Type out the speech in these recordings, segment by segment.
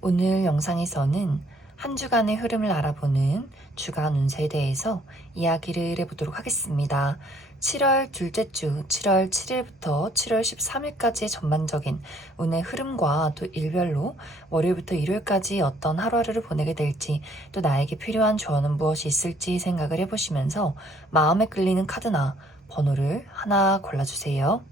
오늘 영상에서는 한 주간의 흐름을 알아보는 주간 운세에 대해서 이야기를 해보도록 하겠습니다. 7월 둘째 주 7월 7일부터 7월 13일까지의 전반적인 운의 흐름과 또 일별로 월요일부터 일요일까지 어떤 하루하루를 보내게 될지 또 나에게 필요한 조언은 무엇이 있을지 생각을 해보시면서 마음에 끌리는 카드나 번호를 하나 골라주세요.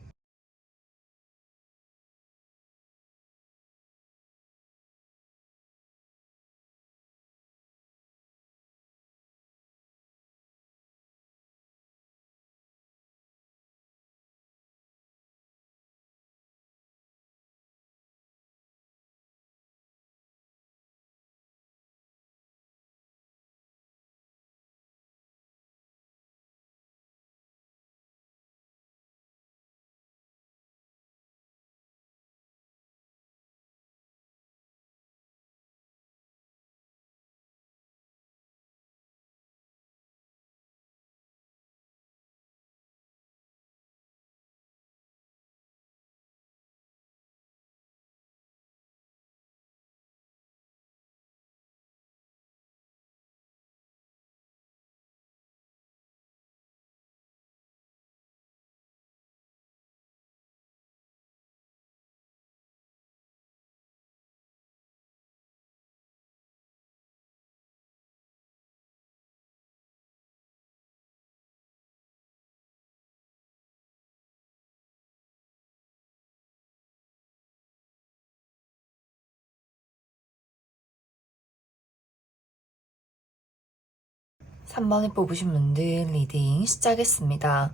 3번을 뽑으신 분들 리딩 시작했습니다.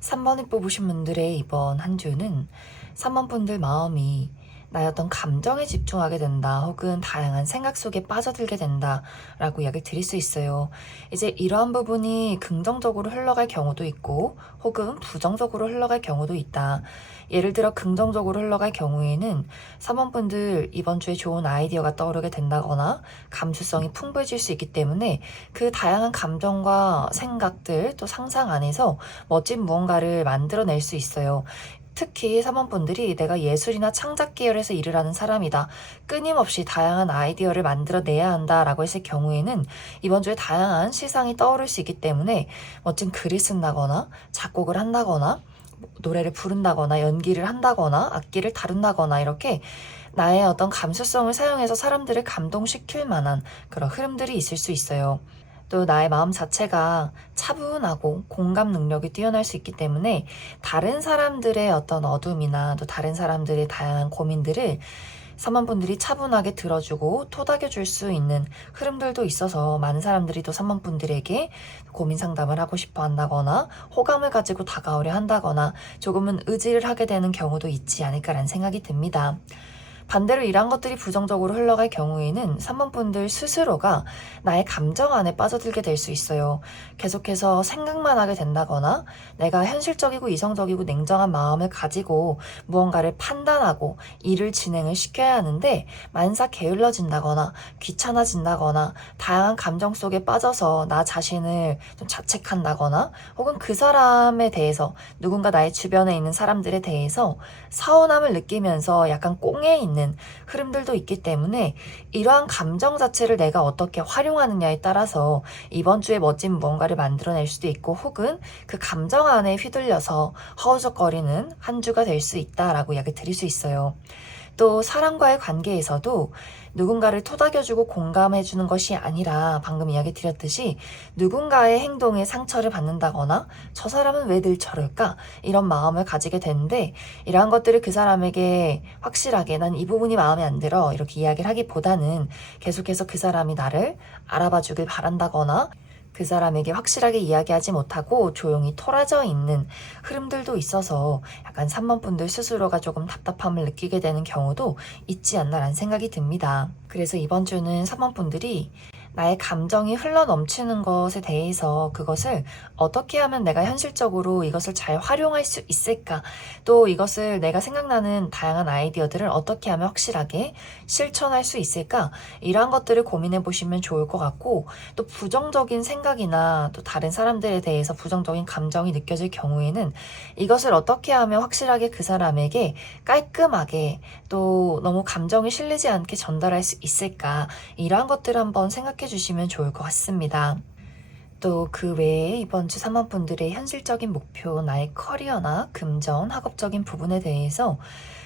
3번을 뽑으신 분들의 이번 한 주는 3번 분들 마음이 나의 어떤 감정에 집중하게 된다 혹은 다양한 생각 속에 빠져들게 된다 라고 이야기 드릴 수 있어요. 이제 이러한 부분이 긍정적으로 흘러갈 경우도 있고 혹은 부정적으로 흘러갈 경우도 있다. 예를 들어 긍정적으로 흘러갈 경우에는 3번 분들 이번 주에 좋은 아이디어가 떠오르게 된다거나 감수성이 풍부해질 수 있기 때문에 그 다양한 감정과 생각들 또 상상 안에서 멋진 무언가를 만들어낼 수 있어요. 특히 3번 분들이 내가 예술이나 창작 계열에서 일을 하는 사람이다. 끊임없이 다양한 아이디어를 만들어내야 한다라고 했을 경우에는 이번 주에 다양한 시상이 떠오를 수 있기 때문에 멋진 글을 쓴다거나 작곡을 한다거나 노래를 부른다거나 연기를 한다거나 악기를 다룬다거나 이렇게 나의 어떤 감수성을 사용해서 사람들을 감동시킬 만한 그런 흐름들이 있을 수 있어요. 또 나의 마음 자체가 차분하고 공감 능력이 뛰어날 수 있기 때문에 다른 사람들의 어떤 어둠이나 또 다른 사람들의 다양한 고민들을 삼만분들이 차분하게 들어주고 토닥여줄 수 있는 흐름들도 있어서 많은 사람들이 또 삼만분들에게 고민 상담을 하고 싶어 한다거나 호감을 가지고 다가오려 한다거나 조금은 의지를 하게 되는 경우도 있지 않을까라는 생각이 듭니다. 반대로 이러한 것들이 부정적으로 흘러갈 경우에는 3번 분들 스스로가 나의 감정 안에 빠져들게 될 수 있어요. 계속해서 생각만 하게 된다거나 내가 현실적이고 이성적이고 냉정한 마음을 가지고 무언가를 판단하고 일을 진행을 시켜야 하는데 만사 게을러진다거나 귀찮아진다거나 다양한 감정 속에 빠져서 나 자신을 좀 자책한다거나 혹은 그 사람에 대해서 누군가 나의 주변에 있는 사람들에 대해서 서운함을 느끼면서 약간 꽁에 있는 흐름들도 있기 때문에 이러한 감정 자체를 내가 어떻게 활용하느냐에 따라서 이번 주에 멋진 무언가를 만들어낼 수도 있고 혹은 그 감정 안에 휘둘려서 허우적거리는 한 주가 될 수 있다라고 이야기 드릴 수 있어요. 또 사람과의 관계에서도 누군가를 토닥여주고 공감해주는 것이 아니라 방금 이야기 드렸듯이 누군가의 행동에 상처를 받는다거나 저 사람은 왜 늘 저럴까? 이런 마음을 가지게 되는데 이러한 것들을 그 사람에게 확실하게 난 이 부분이 마음에 안 들어 이렇게 이야기를 하기보다는 계속해서 그 사람이 나를 알아봐 주길 바란다거나 그 사람에게 확실하게 이야기하지 못하고 조용히 토라져 있는 흐름들도 있어서 약간 3번 분들 스스로가 조금 답답함을 느끼게 되는 경우도 있지 않나라는 생각이 듭니다. 그래서 이번 주는 3번 분들이 나의 감정이 흘러 넘치는 것에 대해서 그것을 어떻게 하면 내가 현실적으로 이것을 잘 활용할 수 있을까? 또 이것을 내가 생각나는 다양한 아이디어들을 어떻게 하면 확실하게 실천할 수 있을까? 이러한 것들을 고민해 보시면 좋을 것 같고, 또 부정적인 생각이나 또 다른 사람들에 대해서 부정적인 감정이 느껴질 경우에는 이것을 어떻게 하면 확실하게 그 사람에게 깔끔하게 또 너무 감정이 실리지 않게 전달할 수 있을까? 이러한 것들을 한번 생각해 주시면 좋을 것 같습니다. 또 그 외에 이번 주 사모분들의 현실적인 목표, 나의 커리어나 금전, 학업적인 부분에 대해서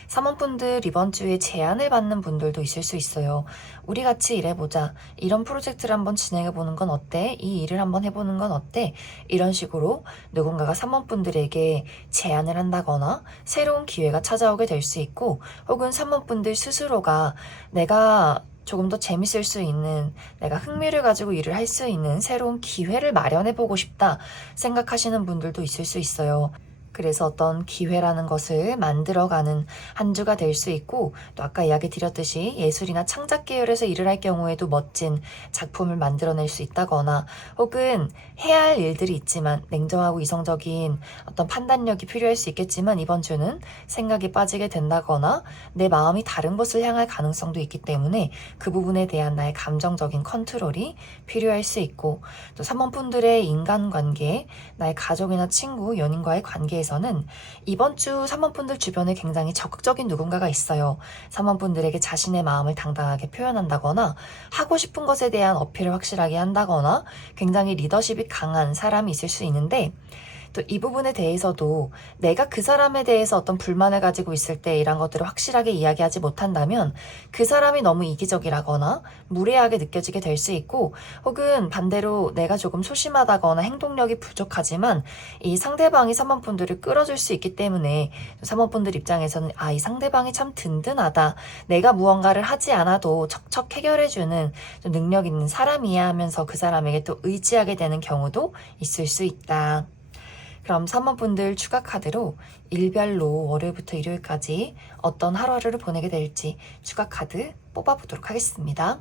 사모분들 이번 주에 제안을 받는 분들도 있을 수 있어요. 우리 같이 일해보자. 이런 프로젝트를 한번 진행해보는 건 어때? 이 일을 한번 해보는 건 어때? 이런 식으로 누군가가 사모분들에게 제안을 한다거나 새로운 기회가 찾아오게 될 수 있고, 혹은 사모분들 스스로가 내가 조금 더 재밌을 수 있는, 내가 흥미를 가지고 일을 할 수 있는 새로운 기회를 마련해보고 싶다 생각하시는 분들도 있을 수 있어요. 그래서 어떤 기회라는 것을 만들어가는 한 주가 될 수 있고, 또 아까 이야기 드렸듯이 예술이나 창작 계열에서 일을 할 경우에도 멋진 작품을 만들어낼 수 있다거나, 혹은 해야 할 일들이 있지만 냉정하고 이성적인 어떤 판단력이 필요할 수 있겠지만 이번 주는 생각이 빠지게 된다거나 내 마음이 다른 곳을 향할 가능성도 있기 때문에 그 부분에 대한 나의 감정적인 컨트롤이 필요할 수 있고, 또 사모분들의 인간관계, 나의 가족이나 친구, 연인과의 관계에서는 이번 주 사모분들 주변에 굉장히 적극적인 누군가가 있어요. 사모분들에게 자신의 마음을 당당하게 표현한다거나 하고 싶은 것에 대한 어필을 확실하게 한다거나 굉장히 리더십이 강한 사람이 있을 수 있는데, 또 이 부분에 대해서도 내가 그 사람에 대해서 어떤 불만을 가지고 있을 때 이런 것들을 확실하게 이야기하지 못한다면 그 사람이 너무 이기적이라거나 무례하게 느껴지게 될 수 있고, 혹은 반대로 내가 조금 소심하다거나 행동력이 부족하지만 이 상대방이 사모분들을 끌어줄 수 있기 때문에 사모분들 입장에서는 이 상대방이 참 든든하다, 내가 무언가를 하지 않아도 척척 해결해주는 능력 있는 사람이야 하면서 그 사람에게 또 의지하게 되는 경우도 있을 수 있다. 그럼 사모분들 추가 카드로 일별로 월요일부터 일요일까지 어떤 하루하루를 보내게 될지 추가 카드 뽑아보도록 하겠습니다.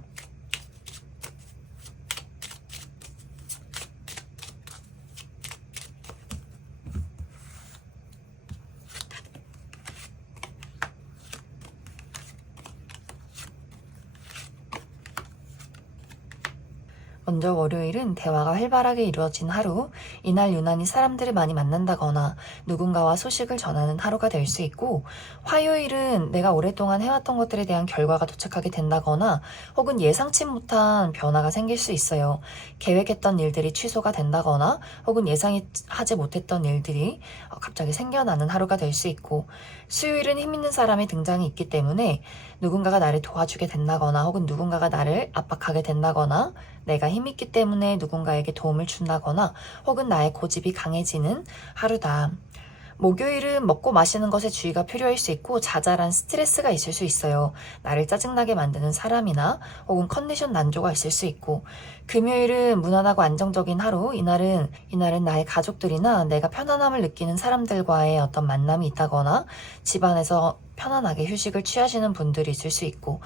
먼저 월요일은 대화가 활발하게 이루어진 하루, 이날 유난히 사람들을 많이 만난다거나 누군가와 소식을 전하는 하루가 될 수 있고, 화요일은 내가 오랫동안 해왔던 것들에 대한 결과가 도착하게 된다거나 혹은 예상치 못한 변화가 생길 수 있어요. 계획했던 일들이 취소가 된다거나 혹은 예상하지 못했던 일들이 갑자기 생겨나는 하루가 될 수 있고, 수요일은 힘 있는 사람의 등장이 있기 때문에 누군가가 나를 도와주게 된다거나 혹은 누군가가 나를 압박하게 된다거나 내가 힘있기 때문에 누군가에게 도움을 준다거나 혹은 나의 고집이 강해지는 하루다. 목요일은 먹고 마시는 것에 주의가 필요할 수 있고 자잘한 스트레스가 있을 수 있어요. 나를 짜증나게 만드는 사람이나 혹은 컨디션 난조가 있을 수 있고, 금요일은 무난하고 안정적인 하루, 이날은 나의 가족들이나 내가 편안함을 느끼는 사람들과의 어떤 만남이 있다거나 집안에서 편안하게 휴식을 취하시는 분들이 있을 수 있고,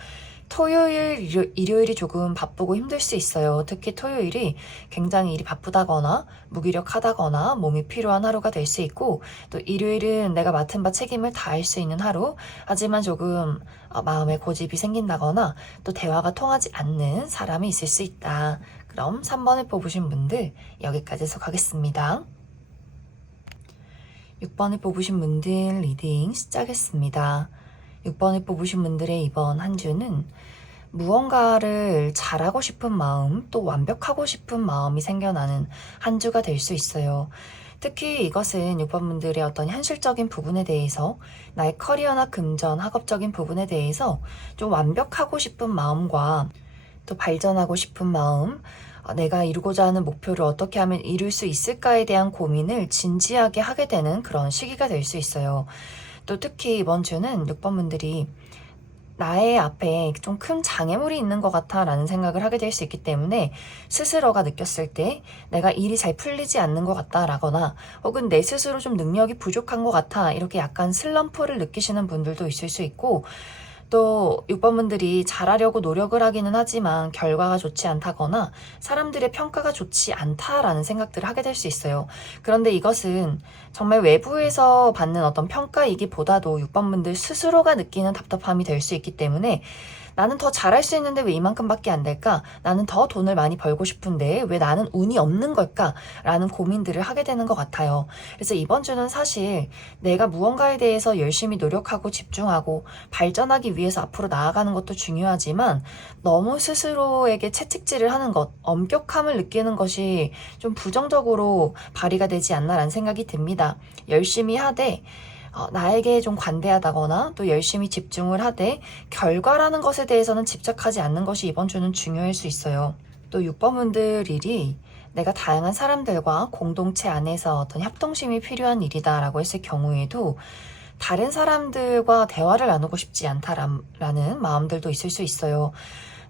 토요일, 일요일이 조금 바쁘고 힘들 수 있어요. 특히 토요일이 굉장히 일이 바쁘다거나 무기력하다거나 몸이 필요한 하루가 될 수 있고, 또 일요일은 내가 맡은 바 책임을 다할 수 있는 하루, 하지만 조금 마음에 고집이 생긴다거나 또 대화가 통하지 않는 사람이 있을 수 있다. 그럼 3번을 뽑으신 분들 여기까지 해석하겠습니다. 6번을 뽑으신 분들 리딩 시작했습니다. 6번을 뽑으신 분들의 이번 한 주는 무언가를 잘하고 싶은 마음, 또 완벽하고 싶은 마음이 생겨나는 한 주가 될 수 있어요. 특히 이것은 6번 분들의 어떤 현실적인 부분에 대해서, 나의 커리어나 금전, 학업적인 부분에 대해서 좀 완벽하고 싶은 마음과 또 발전하고 싶은 마음, 내가 이루고자 하는 목표를 어떻게 하면 이룰 수 있을까에 대한 고민을 진지하게 하게 되는 그런 시기가 될 수 있어요. 또 특히 이번 주는 6번 분들이 나의 앞에 좀 큰 장애물이 있는 것 같아 라는 생각을 하게 될 수 있기 때문에 스스로가 느꼈을 때 내가 일이 잘 풀리지 않는 것 같다 라거나 혹은 내 스스로 좀 능력이 부족한 것 같아, 이렇게 약간 슬럼프를 느끼시는 분들도 있을 수 있고, 또 6번분들이 잘하려고 노력을 하기는 하지만 결과가 좋지 않다거나 사람들의 평가가 좋지 않다라는 생각들을 하게 될 수 있어요. 그런데 이것은 정말 외부에서 받는 어떤 평가이기보다도 6번분들 스스로가 느끼는 답답함이 될 수 있기 때문에 나는 더 잘할 수 있는데 왜 이만큼밖에 안 될까? 나는 더 돈을 많이 벌고 싶은데 왜 나는 운이 없는 걸까? 라는 고민들을 하게 되는 것 같아요. 그래서 이번 주는 사실 내가 무언가에 대해서 열심히 노력하고 집중하고 발전하기 위해서 앞으로 나아가는 것도 중요하지만 너무 스스로에게 채찍질을 하는 것, 엄격함을 느끼는 것이 좀 부정적으로 발휘가 되지 않나라는 생각이 듭니다. 열심히 하되 나에게 좀 관대하다거나 또 열심히 집중을 하되 결과라는 것에 대해서는 집착하지 않는 것이 이번 주는 중요할 수 있어요. 또 6번분들 일이 내가 다양한 사람들과 공동체 안에서 어떤 협동심이 필요한 일이다라고 했을 경우에도 다른 사람들과 대화를 나누고 싶지 않다라는 마음들도 있을 수 있어요.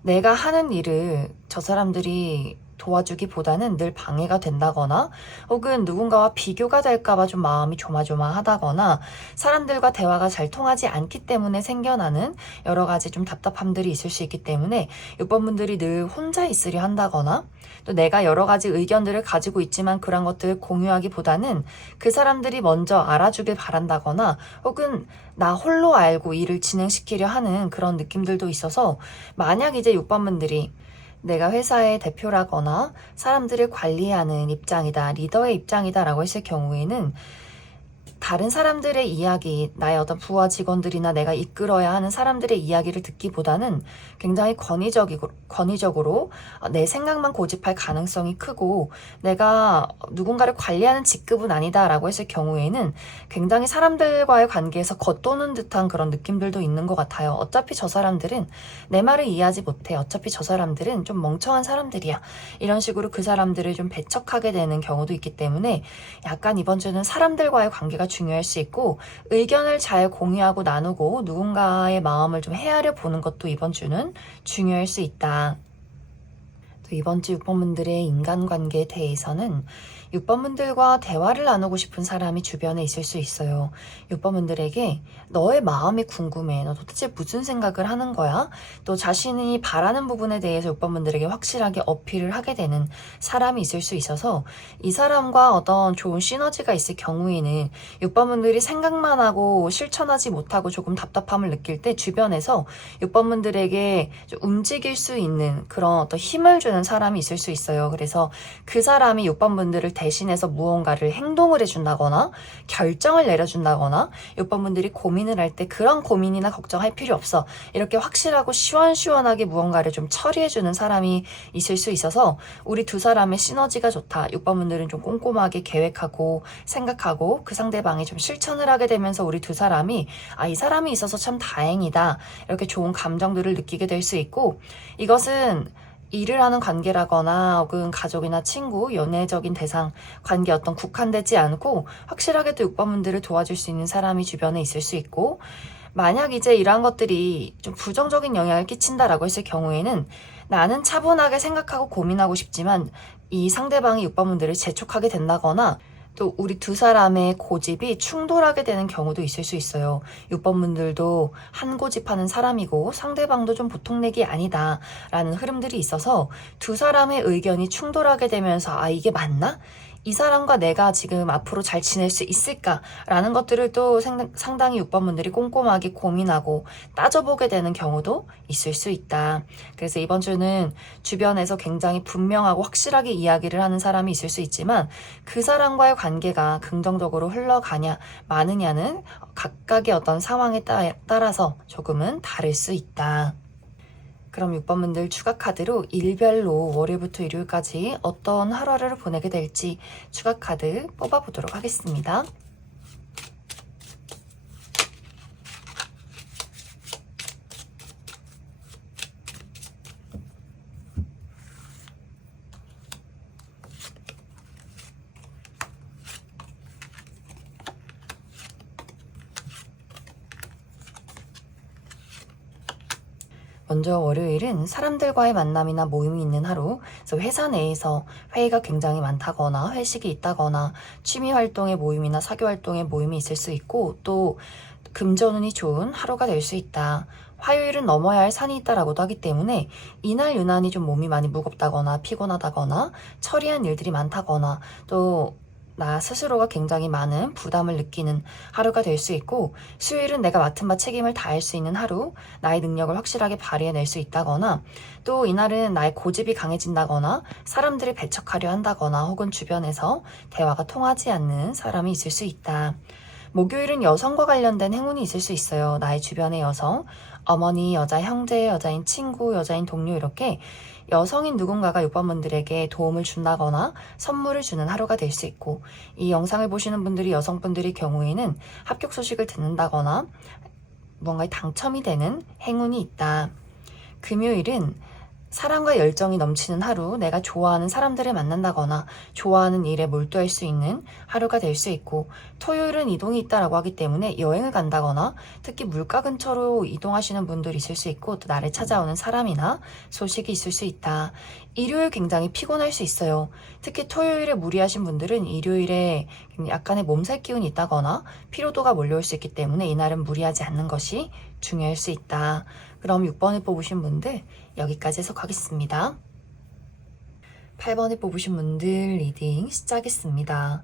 내가 하는 일을 저 사람들이 도와주기보다는 늘 방해가 된다거나 혹은 누군가와 비교가 될까봐 좀 마음이 조마조마하다거나 사람들과 대화가 잘 통하지 않기 때문에 생겨나는 여러 가지 좀 답답함들이 있을 수 있기 때문에 6번분들이 늘 혼자 있으려 한다거나 또 내가 여러 가지 의견들을 가지고 있지만 그런 것들을 공유하기보다는 그 사람들이 먼저 알아주길 바란다거나 혹은 나 홀로 알고 일을 진행시키려 하는 그런 느낌들도 있어서 만약 이제 6번분들이 내가 회사의 대표라거나 사람들을 관리하는 입장이다, 리더의 입장이다 라고 했을 경우에는 다른 사람들의 이야기, 나의 어떤 부하 직원들이나 내가 이끌어야 하는 사람들의 이야기를 듣기보다는 굉장히 권위적으로 내 생각만 고집할 가능성이 크고 내가 누군가를 관리하는 직급은 아니다라고 했을 경우에는 굉장히 사람들과의 관계에서 겉도는 듯한 그런 느낌들도 있는 것 같아요. 어차피 저 사람들은 내 말을 이해하지 못해. 어차피 저 사람들은 좀 멍청한 사람들이야. 이런 식으로 그 사람들을 좀 배척하게 되는 경우도 있기 때문에 약간 이번 주는 사람들과의 관계가 중요할 수 있고 의견을 잘 공유하고 나누고 누군가의 마음을 좀 헤아려 보는 것도 이번 주는 중요할 수 있다. 또 이번 주 6번분들의 인간관계에 대해서는 6번분들과 대화를 나누고 싶은 사람이 주변에 있을 수 있어요. 6번분들에게 너의 마음이 궁금해. 너 도대체 무슨 생각을 하는 거야? 또 자신이 바라는 부분에 대해서 6번분들에게 확실하게 어필을 하게 되는 사람이 있을 수 있어서 이 사람과 어떤 좋은 시너지가 있을 경우에는 6번분들이 생각만 하고 실천하지 못하고 조금 답답함을 느낄 때 주변에서 6번분들에게 좀 움직일 수 있는 그런 어떤 힘을 주는 사람이 있을 수 있어요. 그래서 그 사람이 6번분들을 대신해서 무언가를 행동을 해준다거나 결정을 내려준다거나 6번분들이 고민을 할 때 그런 고민이나 걱정할 필요 없어. 이렇게 확실하고 시원시원하게 무언가를 좀 처리해주는 사람이 있을 수 있어서 우리 두 사람의 시너지가 좋다. 6번분들은 좀 꼼꼼하게 계획하고 생각하고 그 상대방이 좀 실천을 하게 되면서 우리 두 사람이 이 사람이 있어서 참 다행이다. 이렇게 좋은 감정들을 느끼게 될 수 있고 이것은 일을 하는 관계라거나 혹은 가족이나 친구, 연애적인 대상 관계 어떤 국한되지 않고 확실하게 또 6번분들을 도와줄 수 있는 사람이 주변에 있을 수 있고 만약 이제 이러한 것들이 좀 부정적인 영향을 끼친다라고 했을 경우에는 나는 차분하게 생각하고 고민하고 싶지만 이 상대방이 6번분들을 재촉하게 된다거나 또 우리 두 사람의 고집이 충돌하게 되는 경우도 있을 수 있어요. 6번분들도 한 고집하는 사람이고 상대방도 좀 보통 내기 아니다 라는 흐름들이 있어서 두 사람의 의견이 충돌하게 되면서 이게 맞나? 이 사람과 내가 지금 앞으로 잘 지낼 수 있을까라는 것들을 또 상당히 6번분들이 꼼꼼하게 고민하고 따져보게 되는 경우도 있을 수 있다. 그래서 이번 주는 주변에서 굉장히 분명하고 확실하게 이야기를 하는 사람이 있을 수 있지만 그 사람과의 관계가 긍정적으로 흘러가냐 마느냐는 각각의 어떤 상황에 따라서 조금은 다를 수 있다. 그럼 6번분들 추가 카드로 일별로 월요일부터 일요일까지 어떤 하루를 보내게 될지 추가 카드 뽑아보도록 하겠습니다. 먼저 월요일은 사람들과의 만남이나 모임이 있는 하루, 그래서 회사 내에서 회의가 굉장히 많다거나 회식이 있다거나 취미 활동의 모임이나 사교 활동의 모임이 있을 수 있고 또 금전운이 좋은 하루가 될 수 있다. 화요일은 넘어야 할 산이 있다라고도 하기 때문에 이날 유난히 좀 몸이 많이 무겁다거나 피곤하다거나 처리한 일들이 많다거나 또 나 스스로가 굉장히 많은 부담을 느끼는 하루가 될 수 있고, 수요일은 내가 맡은 바 책임을 다할 수 있는 하루, 나의 능력을 확실하게 발휘해낼 수 있다거나, 또 이날은 나의 고집이 강해진다거나 사람들을 배척하려 한다거나 혹은 주변에서 대화가 통하지 않는 사람이 있을 수 있다. 목요일은 여성과 관련된 행운이 있을 수 있어요. 나의 주변의 여성, 어머니, 여자 형제, 여자인 친구, 여자인 동료, 이렇게 여성인 누군가가 6번 분들에게 도움을 준다거나 선물을 주는 하루가 될 수 있고, 이 영상을 보시는 분들이 여성분들의 경우에는 합격 소식을 듣는다거나 무언가에 당첨이 되는 행운이 있다. 금요일은 사랑과 열정이 넘치는 하루, 내가 좋아하는 사람들을 만난다거나 좋아하는 일에 몰두할 수 있는 하루가 될 수 있고, 토요일은 이동이 있다라고 하기 때문에 여행을 간다거나 특히 물가 근처로 이동하시는 분들이 있을 수 있고, 또 나를 찾아오는 사람이나 소식이 있을 수 있다. 일요일 굉장히 피곤할 수 있어요. 특히 토요일에 무리하신 분들은 일요일에 약간의 몸살 기운이 있다거나 피로도가 몰려올 수 있기 때문에 이날은 무리하지 않는 것이 중요할 수 있다. 그럼 6번을 뽑으신 분들 여기까지 해석하겠습니다. 8번을 뽑으신 분들 리딩 시작했습니다.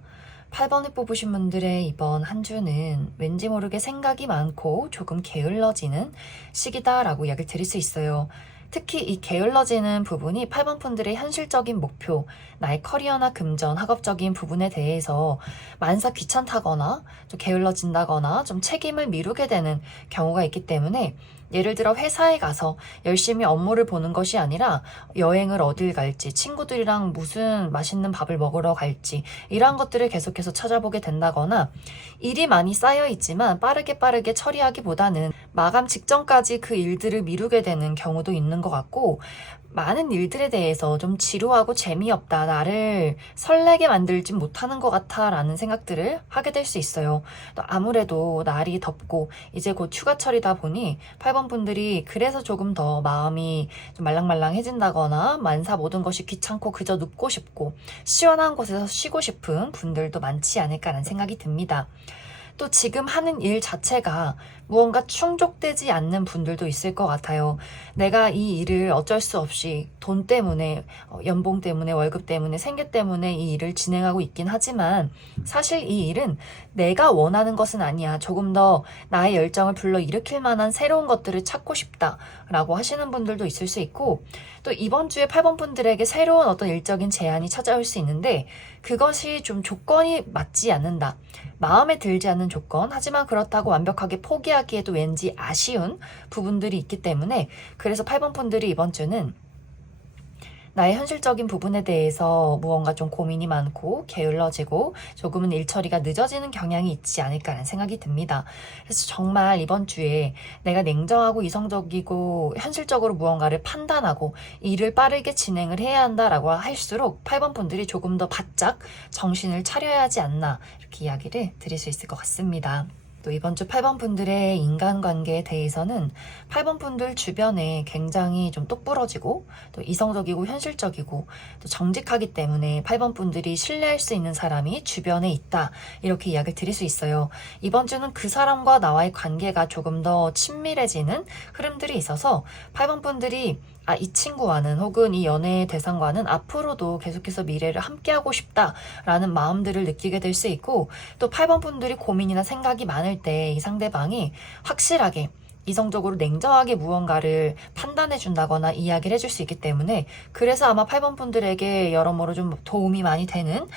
8번을 뽑으신 분들의 이번 한 주는 왠지 모르게 생각이 많고 조금 게을러지는 시기다라고 이야기를 드릴 수 있어요. 특히 이 게을러지는 부분이 8번 분들의 현실적인 목표, 나의 커리어나 금전, 학업적인 부분에 대해서 만사 귀찮다거나 좀 게을러진다거나 좀 책임을 미루게 되는 경우가 있기 때문에, 예를 들어 회사에 가서 열심히 업무를 보는 것이 아니라 여행을 어딜 갈지, 친구들이랑 무슨 맛있는 밥을 먹으러 갈지, 이러한 것들을 계속해서 찾아보게 된다거나, 일이 많이 쌓여 있지만 빠르게 처리하기보다는 마감 직전까지 그 일들을 미루게 되는 경우도 있는 것 같고, 많은 일들에 대해서 좀 지루하고 재미없다, 나를 설레게 만들지 못하는 것 같아 라는 생각들을 하게 될 수 있어요. 또 아무래도 날이 덥고 이제 곧 휴가철이다 보니 8번 분들이 그래서 조금 더 마음이 좀 말랑말랑해진다거나 만사 모든 것이 귀찮고 그저 눕고 싶고 시원한 곳에서 쉬고 싶은 분들도 많지 않을까라는 생각이 듭니다. 또 지금 하는 일 자체가 무언가 충족되지 않는 분들도 있을 것 같아요. 내가 이 일을 어쩔 수 없이 돈 때문에, 연봉 때문에, 월급 때문에, 생계 때문에 이 일을 진행하고 있긴 하지만 사실 이 일은 내가 원하는 것은 아니야. 조금 더 나의 열정을 불러일으킬 만한 새로운 것들을 찾고 싶다라고 하시는 분들도 있을 수 있고, 또 이번 주에 8번 분들에게 새로운 어떤 일적인 제안이 찾아올 수 있는데 그것이 좀 조건이 맞지 않는다. 마음에 들지 않는 조건, 하지만 그렇다고 완벽하게 포기하기에도 왠지 아쉬운 부분들이 있기 때문에, 그래서 8번 분들이 이번 주는 나의 현실적인 부분에 대해서 무언가 좀 고민이 많고 게을러지고 조금은 일 처리가 늦어지는 경향이 있지 않을까라는 생각이 듭니다. 그래서 정말 이번 주에 내가 냉정하고 이성적이고 현실적으로 무언가를 판단하고 일을 빠르게 진행을 해야 한다라고 할수록 8번 분들이 조금 더 바짝 정신을 차려야 하지 않나, 이렇게 이야기를 드릴 수 있을 것 같습니다. 또 이번 주 8번 분들의 인간관계에 대해서는 8번 분들 주변에 굉장히 좀 똑부러지고 또 이성적이고 현실적이고 또 정직하기 때문에 8번 분들이 신뢰할 수 있는 사람이 주변에 있다, 이렇게 이야기를 드릴 수 있어요. 이번 주는 그 사람과 나와의 관계가 조금 더 친밀해지는 흐름들이 있어서 8번 분들이 이 친구와는 혹은 이 연애 대상과는 앞으로도 계속해서 미래를 함께하고 싶다라는 마음들을 느끼게 될 수 있고, 또 8번 분들이 고민이나 생각이 많을 때 이 상대방이 확실하게 이성적으로 냉정하게 무언가를 판단해 준다거나 이야기를 해줄 수 있기 때문에, 그래서 아마 8번 분들에게 여러모로 좀 도움이 많이 되는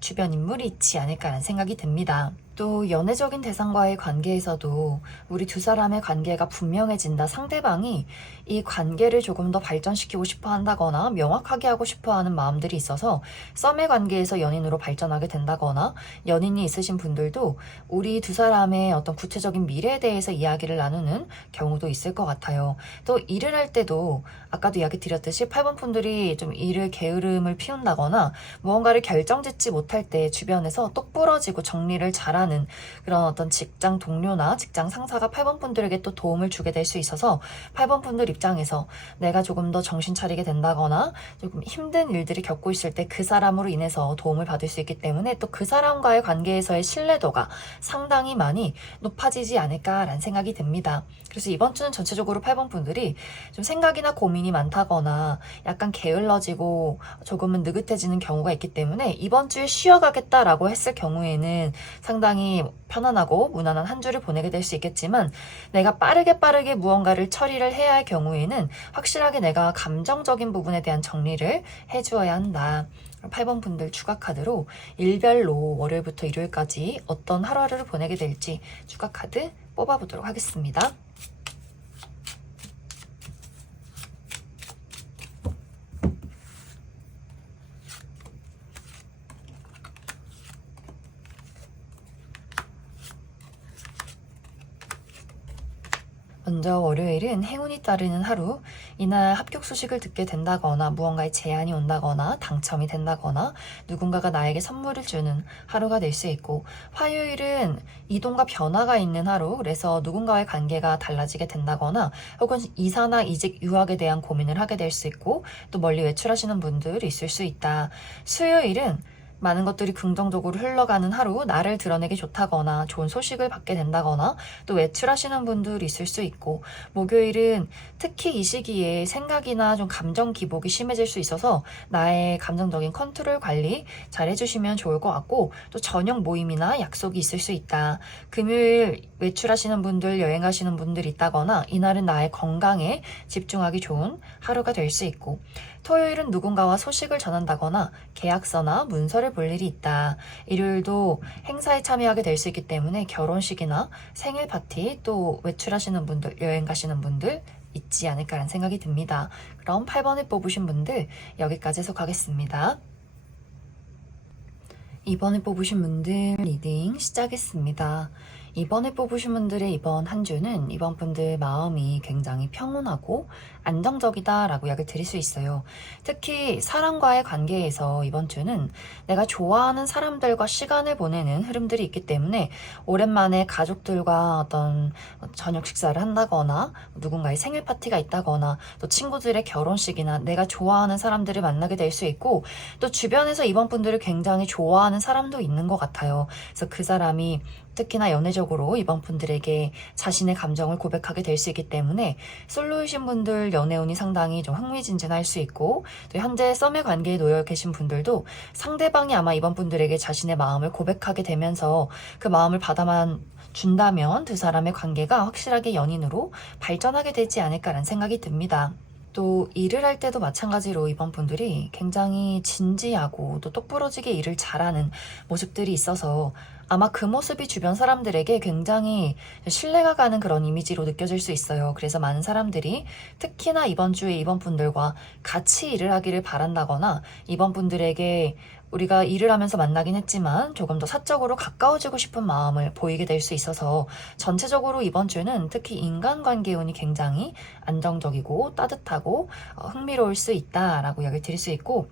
주변 인물이 있지 않을까라는 생각이 듭니다. 또 연애적인 대상과의 관계에서도 우리 두 사람의 관계가 분명해진다. 상대방이 이 관계를 조금 더 발전시키고 싶어 한다거나 명확하게 하고 싶어 하는 마음들이 있어서 썸의 관계에서 연인으로 발전하게 된다거나, 연인이 있으신 분들도 우리 두 사람의 어떤 구체적인 미래에 대해서 이야기를 나누는 경우도 있을 것 같아요. 또 일을 할 때도 아까도 이야기 드렸듯이 8번 분들이 좀 일을 게으름을 피운다거나 무언가를 결정짓지 못할 때 주변에서 똑부러지고 정리를 잘하는 일하는 그런 어떤 직장 동료나 직장 상사가 8번 분들에게 또 도움을 주게 될 수 있어서 8번 분들 입장에서 내가 조금 더 정신 차리게 된다거나 조금 힘든 일들을 겪고 있을 때 그 사람으로 인해서 도움을 받을 수 있기 때문에 또 그 사람과의 관계에서의 신뢰도가 상당히 많이 높아지지 않을까라는 생각이 듭니다. 그래서 이번 주는 전체적으로 8번 분들이 좀 생각이나 고민이 많다거나 약간 게을러지고 조금은 느긋해지는 경우가 있기 때문에 이번 주에 쉬어가겠다라고 했을 경우에는 상당히 편안하고 무난한 한 주를 보내게 될 수 있겠지만 내가 빠르게 무언가를 처리를 해야 할 경우에는 확실하게 내가 감정적인 부분에 대한 정리를 해주어야 한다. 8번 분들 추가 카드로 일별로 월요일부터 일요일까지 어떤 하루하루를 보내게 될지 추가 카드 뽑아보도록 하겠습니다. 먼저 월요일은 행운이 따르는 하루, 이날 합격 소식을 듣게 된다거나 무언가에 제안이 온다거나 당첨이 된다거나 누군가가 나에게 선물을 주는 하루가 될 수 있고, 화요일은 이동과 변화가 있는 하루, 그래서 누군가의 관계가 달라지게 된다거나 혹은 이사나 이직, 유학에 대한 고민을 하게 될 수 있고 또 멀리 외출하시는 분들이 있을 수 있다. 수요일은 많은 것들이 긍정적으로 흘러가는 하루, 나를 드러내기 좋다거나 좋은 소식을 받게 된다거나 또 외출하시는 분들이 있을 수 있고, 목요일은 특히 이 시기에 생각이나 좀 감정 기복이 심해질 수 있어서 나의 감정적인 컨트롤 관리 잘 해주시면 좋을 것 같고, 또 저녁 모임이나 약속이 있을 수 있다. 금요일 외출하시는 분들, 여행 가시는 분들 있다거나 이날은 나의 건강에 집중하기 좋은 하루가 될 수 있고, 토요일은 누군가와 소식을 전한다거나 계약서나 문서를 볼 일이 있다. 일요일도 행사에 참여하게 될 수 있기 때문에 결혼식이나 생일 파티, 또 외출하시는 분들, 여행 가시는 분들 있지 않을까라는 생각이 듭니다. 그럼 8번을 뽑으신 분들 여기까지 해석하겠습니다. 2번을 뽑으신 분들 리딩 시작했습니다. 2번을 뽑으신 분들의 이번 한 주는 이번 분들 마음이 굉장히 평온하고 안정적이다 라고 이야기를 드릴 수 있어요. 특히 사람과의 관계에서 이번 주는 내가 좋아하는 사람들과 시간을 보내는 흐름들이 있기 때문에 오랜만에 가족들과 어떤 저녁 식사를 한다거나 누군가의 생일 파티가 있다거나 또 친구들의 결혼식이나 내가 좋아하는 사람들을 만나게 될 수 있고, 또 주변에서 이번 분들을 굉장히 좋아하는 사람도 있는 것 같아요. 그래서 그 사람이 특히나 연애적으로 이번 분들에게 자신의 감정을 고백하게 될 수 있기 때문에 솔로이신 분들 연애운이 상당히 좀 흥미진진할 수 있고, 또 현재 썸의 관계에 놓여 계신 분들도 상대방이 아마 이번 분들에게 자신의 마음을 고백하게 되면서 그 마음을 받아만 준다면 두 사람의 관계가 확실하게 연인으로 발전하게 되지 않을까라는 생각이 듭니다. 또 일을 할 때도 마찬가지로 이번 분들이 굉장히 진지하고 또 똑부러지게 일을 잘하는 모습들이 있어서 아마 그 모습이 주변 사람들에게 굉장히 신뢰가 가는 그런 이미지로 느껴질 수 있어요. 그래서 많은 사람들이 특히나 이번 주에 이번 분들과 같이 일을 하기를 바란다거나 이번 분들에게 우리가 일을 하면서 만나긴 했지만 조금 더 사적으로 가까워지고 싶은 마음을 보이게 될 수 있어서 전체적으로 이번 주는 특히 인간관계 운이 굉장히 안정적이고 따뜻하고 흥미로울 수 있다라고 이야기를 드릴 수 있고,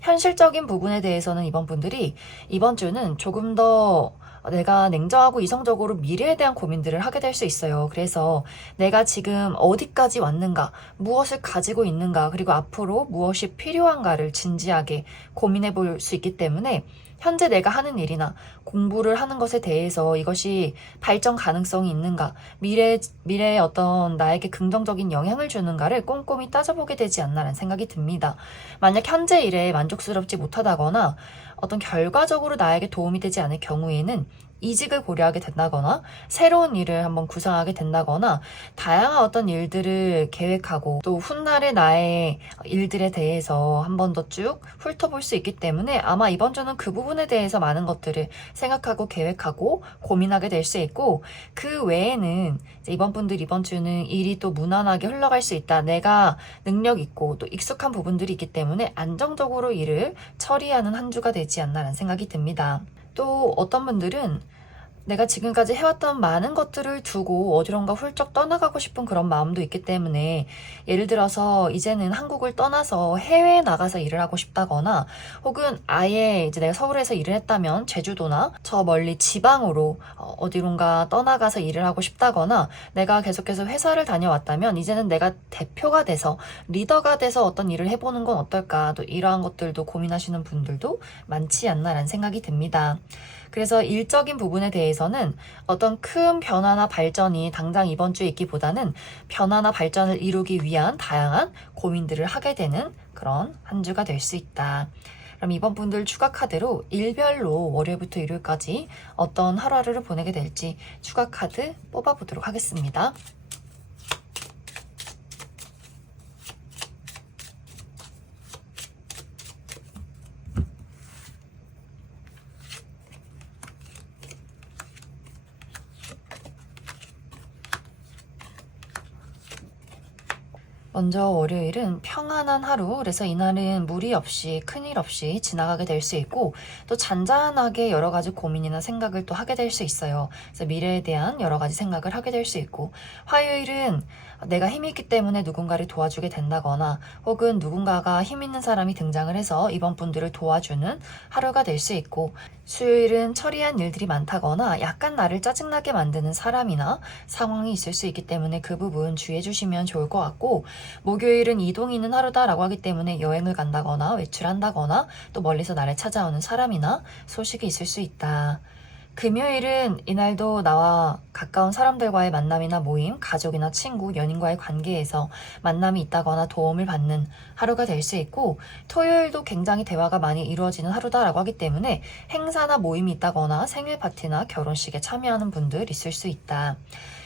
현실적인 부분에 대해서는 이번 분들이 이번 주는 조금 더 내가 냉정하고 이성적으로 미래에 대한 고민들을 하게 될 수 있어요. 그래서 내가 지금 어디까지 왔는가, 무엇을 가지고 있는가, 그리고 앞으로 무엇이 필요한가를 진지하게 고민해 볼 수 있기 때문에 현재 내가 하는 일이나 공부를 하는 것에 대해서 이것이 발전 가능성이 있는가, 미래에 어떤 나에게 긍정적인 영향을 주는가를 꼼꼼히 따져보게 되지 않나라는 생각이 듭니다. 만약 현재 일에 만족스럽지 못하다거나 어떤 결과적으로 나에게 도움이 되지 않을 경우에는 이직을 고려하게 된다거나 새로운 일을 한번 구상하게 된다거나 다양한 어떤 일들을 계획하고 또 훗날의 나의 일들에 대해서 한 번 더 쭉 훑어볼 수 있기 때문에 아마 이번 주는 그 부분에 대해서 많은 것들을 생각하고 계획하고 고민하게 될 수 있고, 그 외에는 이번 분들 이번 주는 일이 또 무난하게 흘러갈 수 있다. 내가 능력 있고 또 익숙한 부분들이 있기 때문에 안정적으로 일을 처리하는 한 주가 되지 않나라는 생각이 듭니다. 또 어떤 분들은 내가 지금까지 해왔던 많은 것들을 두고 어디론가 훌쩍 떠나가고 싶은 그런 마음도 있기 때문에 예를 들어서 이제는 한국을 떠나서 해외에 나가서 일을 하고 싶다거나 혹은 아예 이제 내가 서울에서 일을 했다면 제주도나 저 멀리 지방으로 어디론가 떠나가서 일을 하고 싶다거나 내가 계속해서 회사를 다녀왔다면 이제는 내가 대표가 돼서 리더가 돼서 어떤 일을 해보는 건 어떨까, 또 이러한 것들도 고민하시는 분들도 많지 않나라는 생각이 듭니다. 그래서 일적인 부분에 대해서는 어떤 큰 변화나 발전이 당장 이번 주에 있기보다는 변화나 발전을 이루기 위한 다양한 고민들을 하게 되는 그런 한 주가 될 수 있다. 그럼 이번 분들 추가 카드로 일별로 월요일부터 일요일까지 어떤 하루하루를 보내게 될지 추가 카드 뽑아보도록 하겠습니다. 먼저 월요일은 평안한 하루, 그래서 이날은 무리 없이 큰일 없이 지나가게 될 수 있고 또 잔잔하게 여러 가지 고민이나 생각을 또 하게 될 수 있어요. 그래서 미래에 대한 여러 가지 생각을 하게 될 수 있고, 화요일은 내가 힘이 있기 때문에 누군가를 도와주게 된다거나 혹은 누군가가 힘 있는 사람이 등장을 해서 이번 분들을 도와주는 하루가 될 수 있고, 수요일은 처리한 일들이 많다거나 약간 나를 짜증나게 만드는 사람이나 상황이 있을 수 있기 때문에 그 부분 주의해 주시면 좋을 것 같고, 목요일은 이동이 있는 하루다라고 하기 때문에 여행을 간다거나 외출한다거나 또 멀리서 나를 찾아오는 사람이나 소식이 있을 수 있다. 금요일은 이날도 나와 가까운 사람들과의 만남이나 모임, 가족이나 친구, 연인과의 관계에서 만남이 있다거나 도움을 받는 하루가 될 수 있고, 토요일도 굉장히 대화가 많이 이루어지는 하루다라고 하기 때문에 행사나 모임이 있다거나 생일 파티나 결혼식에 참여하는 분들 있을 수 있다.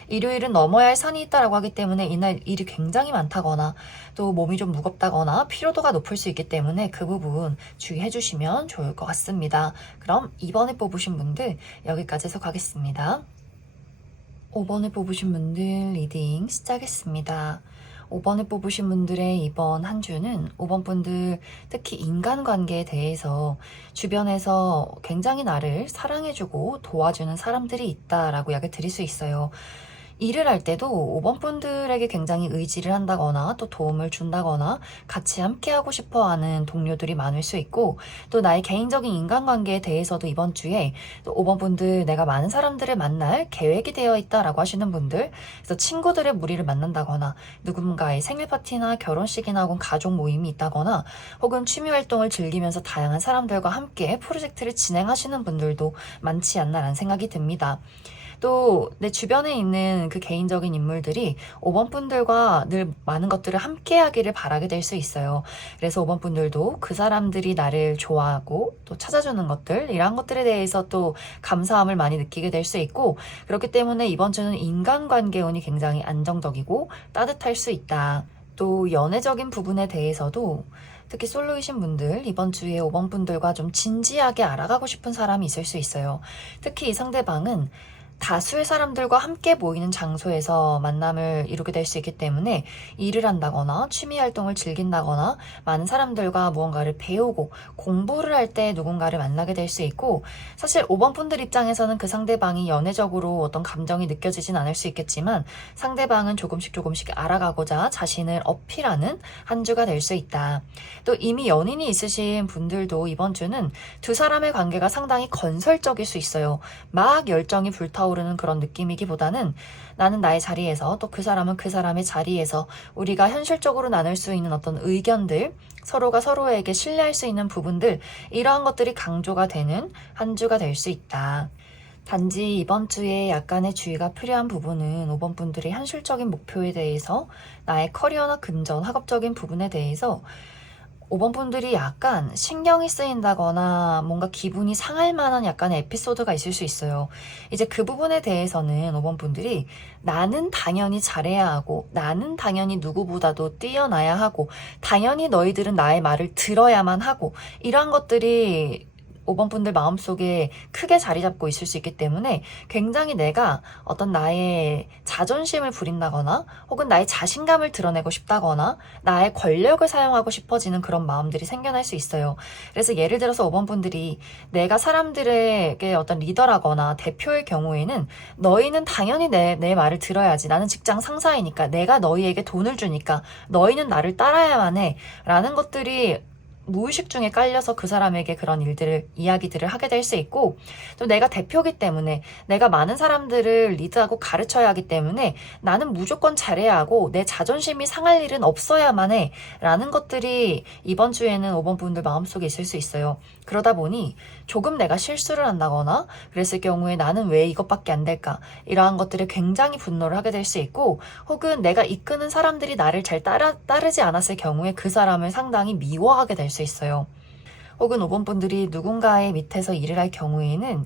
일요일은 넘어야 할 산이 있다라고 하기 때문에 이날 일이 굉장히 많다거나 또 몸이 좀 무겁다거나 피로도가 높을 수 있기 때문에 그 부분 주의해 주시면 좋을 것 같습니다. 그럼 2번에 뽑으신 분들 여기까지 해서 가겠습니다. 5번에 뽑으신 분들 리딩 시작했습니다. 5번에 뽑으신 분들의 이번 한 주는 5번 분들 특히 인간관계에 대해서 주변에서 굉장히 나를 사랑해주고 도와주는 사람들이 있다라고 이야기 드릴 수 있어요. 일을 할 때도 5번 분들에게 굉장히 의지를 한다거나 또 도움을 준다거나 같이 함께 하고 싶어 하는 동료들이 많을 수 있고, 또 나의 개인적인 인간관계에 대해서도 이번 주에 또 5번 분들 내가 많은 사람들을 만날 계획이 되어 있다라고 하시는 분들, 그래서 친구들의 무리를 만난다거나 누군가의 생일 파티나 결혼식이나 혹은 가족 모임이 있다거나 혹은 취미 활동을 즐기면서 다양한 사람들과 함께 프로젝트를 진행하시는 분들도 많지 않나라는 생각이 듭니다. 또 내 주변에 있는 그 개인적인 인물들이 5번 분들과 늘 많은 것들을 함께 하기를 바라게 될 수 있어요. 그래서 5번 분들도 그 사람들이 나를 좋아하고 또 찾아주는 것들, 이런 것들에 대해서 또 감사함을 많이 느끼게 될 수 있고, 그렇기 때문에 이번 주는 인간관계 운이 굉장히 안정적이고 따뜻할 수 있다. 또 연애적인 부분에 대해서도 특히 솔로이신 분들 이번 주에 5번 분들과 좀 진지하게 알아가고 싶은 사람이 있을 수 있어요. 특히 이 상대방은 다수의 사람들과 함께 모이는 장소에서 만남을 이루게 될 수 있기 때문에 일을 한다거나 취미 활동을 즐긴다거나 많은 사람들과 무언가를 배우고 공부를 할 때 누군가를 만나게 될 수 있고, 사실 5번 분들 입장에서는 그 상대방이 연애적으로 어떤 감정이 느껴지진 않을 수 있겠지만 상대방은 조금씩 알아가고자 자신을 어필하는 한 주가 될 수 있다. 또 이미 연인이 있으신 분들도 이번 주는 두 사람의 관계가 상당히 건설적일 수 있어요. 막 열정이 불타오르는 그런 느낌이기보다는 나는 나의 자리에서 또 그 사람은 그 사람의 자리에서 우리가 현실적으로 나눌 수 있는 어떤 의견들, 서로가 서로에게 신뢰할 수 있는 부분들, 이러한 것들이 강조가 되는 한 주가 될 수 있다. 단지 이번 주에 약간의 주의가 필요한 부분은 5번 분들의 현실적인 목표에 대해서, 나의 커리어나 금전, 학업적인 부분에 대해서 5번 분들이 약간 신경이 쓰인다거나 뭔가 기분이 상할 만한 약간의 에피소드가 있을 수 있어요. 이제 그 부분에 대해서는 5번 분들이 나는 당연히 잘해야 하고, 나는 당연히 누구보다도 뛰어나야 하고, 당연히 너희들은 나의 말을 들어야만 하고, 이러한 것들이 5번 분들 마음속에 크게 자리 잡고 있을 수 있기 때문에 굉장히 내가 어떤 나의 자존심을 부린다거나 혹은 나의 자신감을 드러내고 싶다거나 나의 권력을 사용하고 싶어지는 그런 마음들이 생겨날 수 있어요. 그래서 예를 들어서 5번 분들이 내가 사람들에게 어떤 리더라거나 대표의 경우에는 너희는 당연히 내 말을 들어야지. 나는 직장 상사이니까. 내가 너희에게 돈을 주니까. 너희는 나를 따라야만 해. 라는 것들이 무의식 중에 깔려서 그 사람에게 그런 이야기들을 하게 될 수 있고, 또 내가 대표기 때문에 내가 많은 사람들을 리드하고 가르쳐야 하기 때문에 나는 무조건 잘해야 하고 내 자존심이 상할 일은 없어야만 해 라는 것들이 이번 주에는 5번 분들 마음속에 있을 수 있어요. 그러다 보니 조금 내가 실수를 한다거나 그랬을 경우에 나는 왜 이것밖에 안 될까, 이러한 것들에 굉장히 분노를 하게 될 수 있고, 혹은 내가 이끄는 사람들이 나를 잘 따르지 않았을 경우에 그 사람을 상당히 미워하게 될 수 있어요. 혹은 5번 분들이 누군가의 밑에서 일을 할 경우에는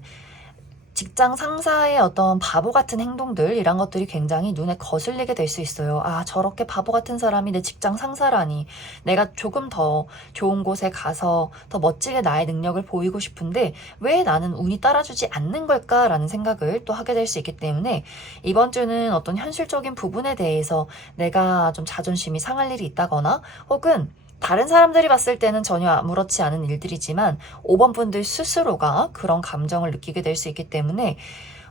직장 상사의 어떤 바보 같은 행동들, 이런 것들이 굉장히 눈에 거슬리게 될 수 있어요. 아, 저렇게 바보 같은 사람이 내 직장 상사라니. 내가 조금 더 좋은 곳에 가서 더 멋지게 나의 능력을 보이고 싶은데 왜 나는 운이 따라주지 않는 걸까라는 생각을 또 하게 될 수 있기 때문에 이번 주는 어떤 현실적인 부분에 대해서 내가 좀 자존심이 상할 일이 있다거나, 혹은 다른 사람들이 봤을 때는 전혀 아무렇지 않은 일들이지만 5번 분들 스스로가 그런 감정을 느끼게 될 수 있기 때문에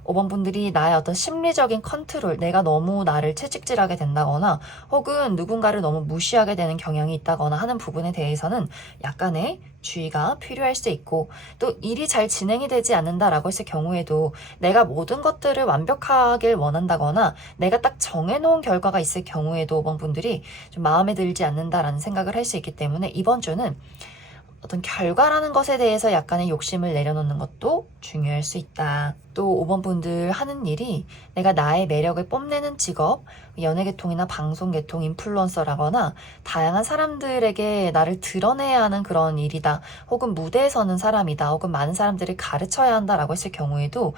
5번 분들이 나의 어떤 심리적인 컨트롤, 내가 너무 나를 채찍질하게 된다거나 혹은 누군가를 너무 무시하게 되는 경향이 있다거나 하는 부분에 대해서는 약간의 주의가 필요할 수 있고, 또 일이 잘 진행이 되지 않는다라고 했을 경우에도 내가 모든 것들을 완벽하길 원한다거나 내가 딱 정해놓은 결과가 있을 경우에도 5번 분들이 좀 마음에 들지 않는다라는 생각을 할 수 있기 때문에 이번 주는 어떤 결과라는 것에 대해서 약간의 욕심을 내려놓는 것도 중요할 수 있다. 또 5번 분들 하는 일이 내가 나의 매력을 뽐내는 직업, 연예계통이나 방송계통 인플루언서라거나 다양한 사람들에게 나를 드러내야 하는 그런 일이다. 혹은 무대에 서는 사람이다. 혹은 많은 사람들을 가르쳐야 한다라고 했을 경우에도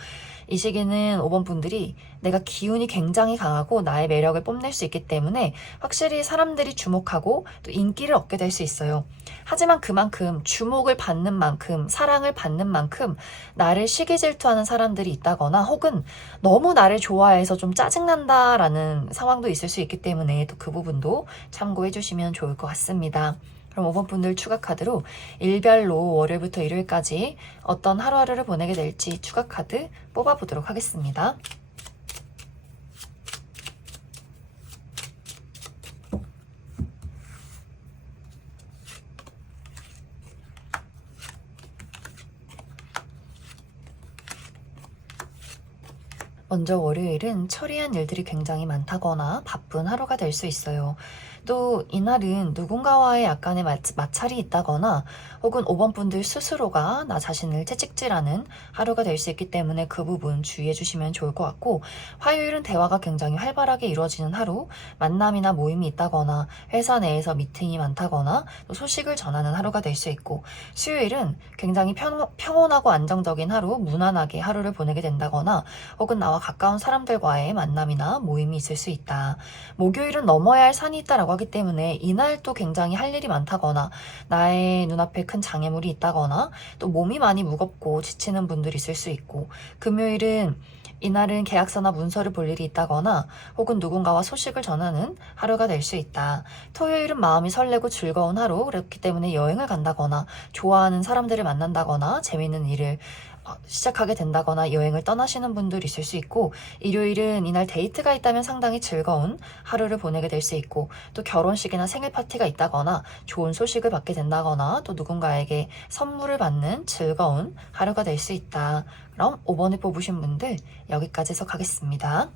이 시기는 5번 분들이 내가 기운이 굉장히 강하고 나의 매력을 뽐낼 수 있기 때문에 확실히 사람들이 주목하고 또 인기를 얻게 될 수 있어요. 하지만 그만큼 주목을 받는 만큼, 사랑을 받는 만큼 나를 시기 질투하는 사람들이 있다거나 혹은 너무 나를 좋아해서 좀 짜증난다라는 상황도 있을 수 있기 때문에 또 그 부분도 참고해 주시면 좋을 것 같습니다. 그럼 5번 분들 추가 카드로 일별로 월요일부터 일요일까지 어떤 하루하루를 보내게 될지 추가 카드 뽑아보도록 하겠습니다. 먼저 월요일은 처리한 일들이 굉장히 많다거나 바쁜 하루가 될 수 있어요. 또 이날은 누군가와의 약간의 마찰이 있다거나 혹은 5번 분들 스스로가 나 자신을 채찍질하는 하루가 될 수 있기 때문에 그 부분 주의해 주시면 좋을 것 같고, 화요일은 대화가 굉장히 활발하게 이루어지는 하루, 만남이나 모임이 있다거나 회사 내에서 미팅이 많다거나 또 소식을 전하는 하루가 될 수 있고, 수요일은 굉장히 평온하고 안정적인 하루, 무난하게 하루를 보내게 된다거나 혹은 나와 가까운 사람들과의 만남이나 모임이 있을 수 있다. 목요일은 넘어야 할 산이 있다라고 하기 때문에 이날 또 굉장히 할 일이 많다거나 나의 눈앞에 큰 장애물이 있다거나 또 몸이 많이 무겁고 지치는 분들이 있을 수 있고, 금요일은 이날은 계약서나 문서를 볼 일이 있다거나 혹은 누군가와 소식을 전하는 하루가 될 수 있다. 토요일은 마음이 설레고 즐거운 하루, 그렇기 때문에 여행을 간다거나 좋아하는 사람들을 만난다거나 재미있는 일을 시작하게 된다거나 여행을 떠나시는 분들이 있을 수 있고, 일요일은 이날 데이트가 있다면 상당히 즐거운 하루를 보내게 될 수 있고, 또 결혼식이나 생일 파티가 있다거나 좋은 소식을 받게 된다거나 또 누군가에게 선물을 받는 즐거운 하루가 될 수 있다. 그럼 5번을 뽑으신 분들 여기까지 해서 가겠습니다.